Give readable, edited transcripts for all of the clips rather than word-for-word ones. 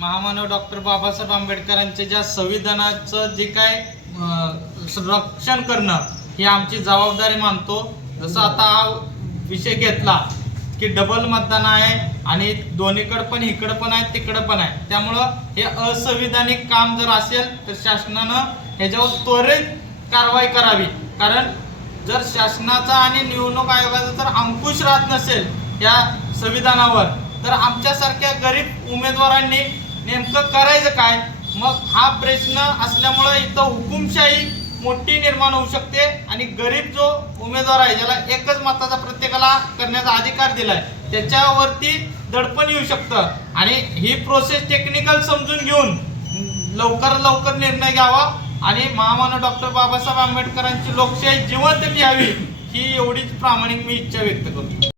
महामानव डॉक्टर बाबासाहेब आंबेडकरांच्या ज्या संविधानाचं जे काय रक्षण करणं ही आमची जबाबदारी मानतो। जसं आता हा विषय घेतला की डबल मतदान आहे आणि दोन्हीकडे पण इकडे पण आहे तिकडे पण आहे, त्यामुळं हे असंविधानिक काम जर असेल तर शासनानं ह्याच्यावर त्वरित कारवाई करावी। कारण जर शासनाचा आणि निवडणूक आयोगाचा जर अंकुश राहत नसेल या संविधानावर तर आमच्यासारख्या गरीब उमेदवारांनी नेमकं करायचं काय? मग हा प्रश्न असल्यामुळे इथं हुकुमशाही मोठी निर्माण होऊ शकते आणि गरीब जो उमेदवार आहे ज्याला एकच मताचा प्रत्येकाला करण्याचा अधिकार दिलाय त्याच्यावरती दडपण येऊ शकतं आणि ही प्रोसेस टेक्निकल समजून घेऊन लवकरात लवकर निर्णय घ्यावा आणि महामानव डॉक्टर बाबासाहेब आंबेडकरांची लोकशाही जिवंत ठेवावी ही एवढीच प्रामाणिक मी इच्छा व्यक्त करतो।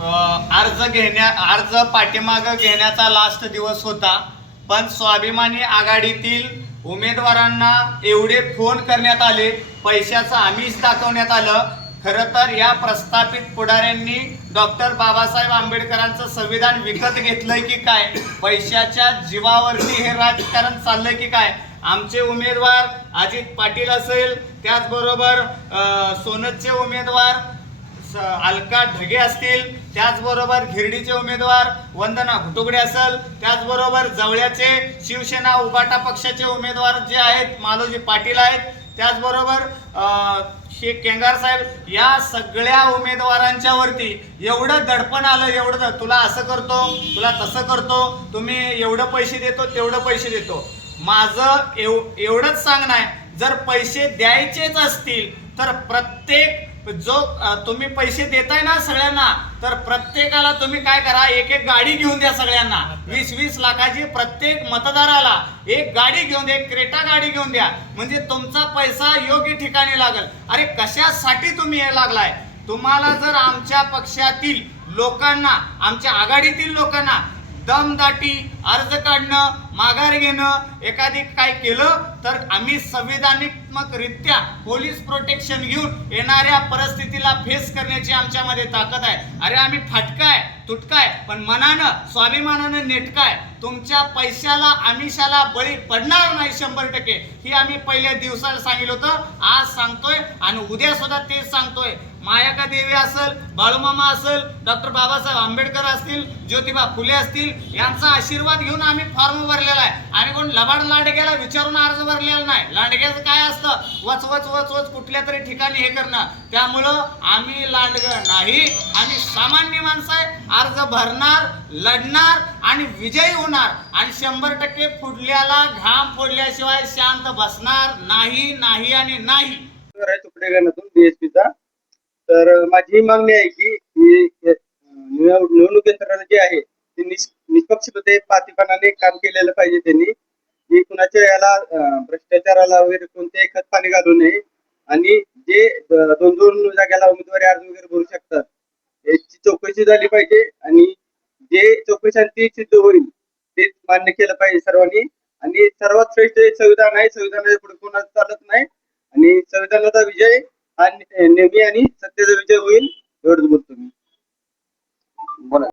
अर्ज पाठीमागं घेण्याचा लास्ट दिवस होता, पण स्वाभिमानी आघाडीतील उमेदवारांना एवढे फोन करण्यात आले, पैशाचं आमिष दाखवण्यात आलं। खरं तर या प्रस्थापित पुढाऱ्यांनी डॉक्टर बाबासाहेब आंबेडकरांचं संविधान विकत घेतलंय की काय? पैशाच्या जीवावरती हे राजकारण चाललंय की काय? आमचे उमेदवार अजित पाटील असेल, त्याचबरोबर सोनतचे उमेदवार अलका ढगे असतील, त्याचबरोबर गिरडीचे उमेदवार वंदना घुटुगडे असेल, त्याचबरोबर जवळ्याचे शिवसेना उबाटा पक्षाचे उमेदवार जे आहेत मालोजी पाटील आहेत, त्याचबरोबर शेख केंगार साहेब, या सगळ्या उमेदवारांच्या वरती एवढं दडपण आलं, एवढं तुला असं करतो तुला तसं करतो, तुम्ही एवढं पैसे देतो तेवढं पैसे देतो। माझं एवढंच सांगणं आहे, जर पैसे द्यायचेच असतील तर प्रत्येक जो तुम्ही पैसे देताय ना सगळ्यांना, तर प्रत्येकाला तुम्ही काय करा, एक एक गाडी घेऊन द्या सगळ्यांना, 20-20 लाखाची प्रत्येक मतदाराला एक गाडी घेऊन द्या, एक क्रेटा गाडी घेऊन द्या, म्हणजे तुमचा पैसा योग्य ठिकाणी लागेल। अरे कशासाठी तुम्ही हे लागलाय? तुम्हाला जर आमच्या पक्षातील लोकांना, आमच्या आघाडीतील लोकांना दमदाटी, अर्ज काढणं, माघार घेणं, एखादी काय केलं तर आम्ही संविधानात्मकरित्या पोलीस प्रोटेक्शन घेऊन येणाऱ्या परिस्थितीला फेस करण्याची आमच्यामध्ये ताकद आहे। अरे आम्ही फाटकाय तुटकाय पण मनानं स्वाभिमानानं नेटकाय, तुमच्या पैशाला आमिषाला बळी पडणार नाही 100%। ही आम्ही पहिल्या दिवसाला सांगितलं होतं, आज सांगतोय आणि उद्या सुद्धा तेच सांगतोय। मायाका देवी असेल, बाळूमामा असेल, डॉक्टर बाबासाहेब आंबेडकर असतील, ज्योतिबा फुले असतील, यांचा आशीर्वाद घेऊन आम्ही फॉर्म भरलेला आहे। आम्ही कोण लबाड लांडग्याला विचारून अर्ज भरलेला नाही। लांडग्याचं काय असतं, वच वच वच वच कुठल्या तरी ठिकाणी हे करणं, त्यामुळं आम्ही लांडग नाही, आम्ही सामान्य माणसं आहे, अर्ज भरणार, लढणार आणि विजयी होणार आणि 100% पुढल्याला घाम फोडल्याशिवाय शांत बसणार नाही नाही आणि नाही। तुकडे गणातून बीएसपीचा तर माझी मागणी आहे की निवडणूक यंत्रणा जी आहे ती निष्पक्षपणे पातीपणाने काम केलेलं पाहिजे। त्यांनी की कुणाच्या याला भ्रष्टाचाराला वगैरे कोणत्याही खत पाणी घालू नये आणि जे 2-2 जागेला उमेदवारी अर्ज वगैरे भरू शकतात याची चौकशी झाली पाहिजे आणि जे चौकशांती सिद्ध होईल ते मान्य केलं पाहिजे सर्वांनी। आणि सर्वात श्रेष्ठ संविधान आहे, संविधानाच्या पुढे कोणाचं चालत नाही आणि संविधानाचा विजय हा नेहमी आणि सत्तेचा विजय होईल, एवढंच बोलतो मी। बोला।